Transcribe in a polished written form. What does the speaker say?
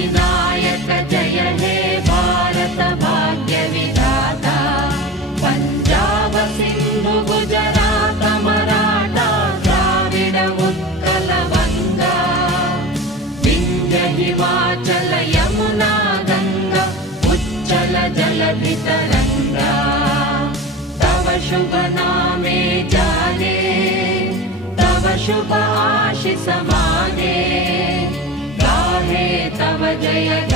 विनायक जय हे भारत भाग्य विधाता पंजाब सिंधु गुजरात मराठा द्राविड उत्कल बंगा विंध्य हिमाचल यमुना गंगा उच्चल जलधि तरंगा तव शुभ नामे जागे तव शुभ आशीष मागे गाहे तव जय